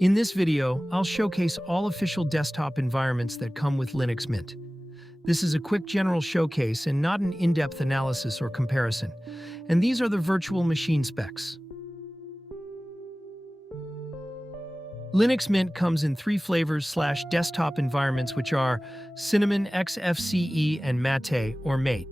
In this video, I'll showcase all official desktop environments that come with Linux Mint. This is a quick general showcase and not an in-depth analysis or comparison. And these are the virtual machine specs. Linux Mint comes in three flavors/desktop environments, which are Cinnamon, Xfce, and MATE or MATE.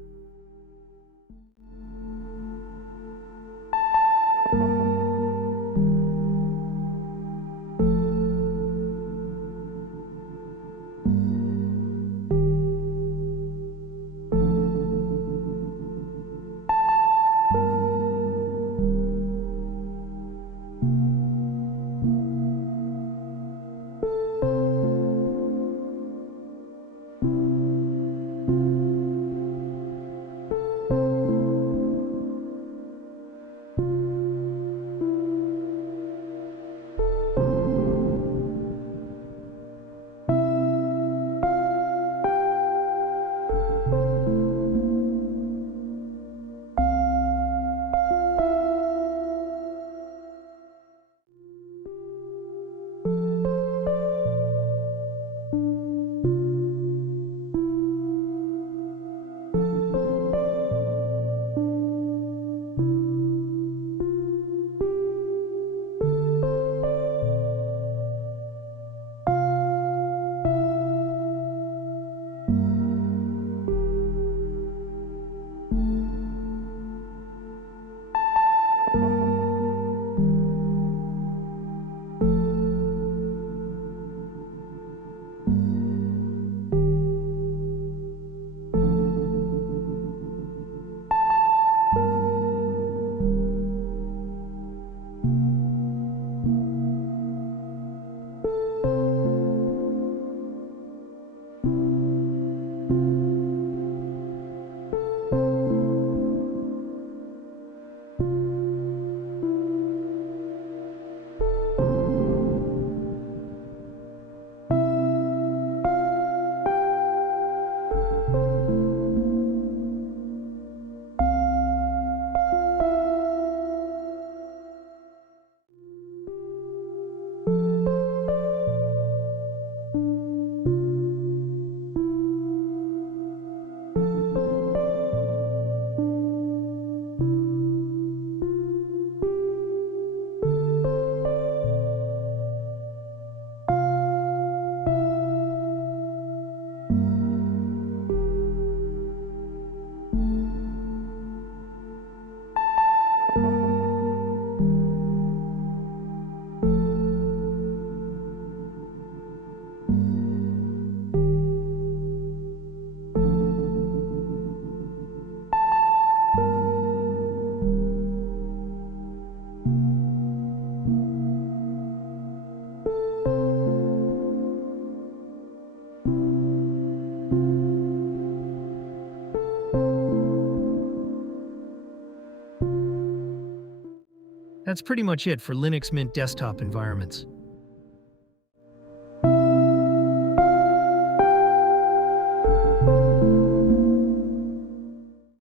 That's pretty much it for Linux Mint desktop environments.